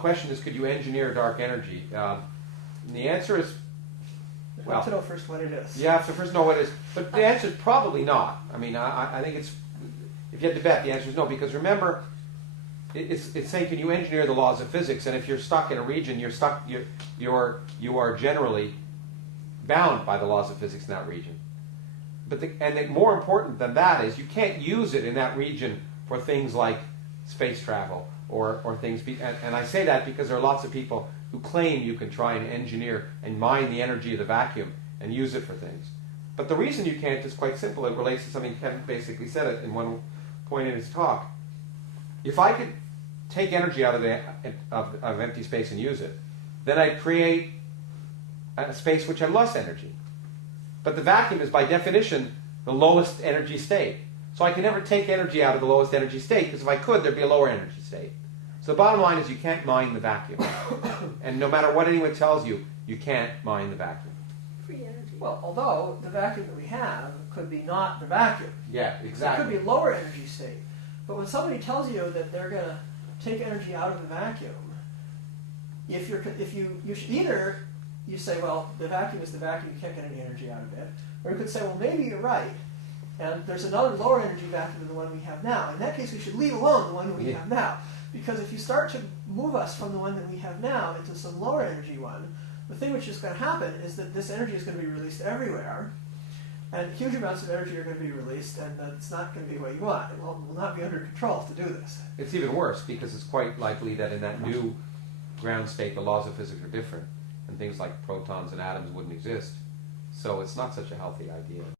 question is, could you engineer dark energy? And the answer is, You have to know first what it is. you have to first know what it is. But the answer is probably not. I mean, I think it's, if you had to bet, the answer is no. Because remember, it's saying, can you engineer the laws of physics? And if you're stuck in a region, you are generally bound by the laws of physics in that region. But more important than that is, you can't use it in that region for things like space travel or things. And I say that because there are lots of people who claim you can try and engineer and mine the energy of the vacuum and use it for things. But the reason you can't is quite simple. It relates to something Kevin basically said it in one point in his talk. If I could take energy out of empty space and use it, then I'd create a space which had less energy. But the vacuum is by definition the lowest energy state. So I can never take energy out of the lowest energy state, because if I could, there'd be a lower energy state. So the bottom line is, you can't mine the vacuum. And no matter what anyone tells you, you can't mine the vacuum. Free energy. Well, although the vacuum that we have could be not the vacuum. Yeah, It exactly. could be a lower energy state. But when somebody tells you that they're going to take energy out of the vacuum, if you should either you say, well, the vacuum is the vacuum, you can't get any energy out of it, or you could say, well, maybe you're right, and there's another lower energy vacuum than the one we have now. In that case, we should leave alone the one we have now, because if you start to move us from the one that we have now into some lower energy one, the thing which is going to happen is that this energy is going to be released everywhere, and huge amounts of energy are going to be released, and it's not going to be what you want. It will not be under control to do this. It's even worse, because it's quite likely that in that new ground state, the laws of physics are different, and things like protons and atoms wouldn't exist. So it's not such a healthy idea.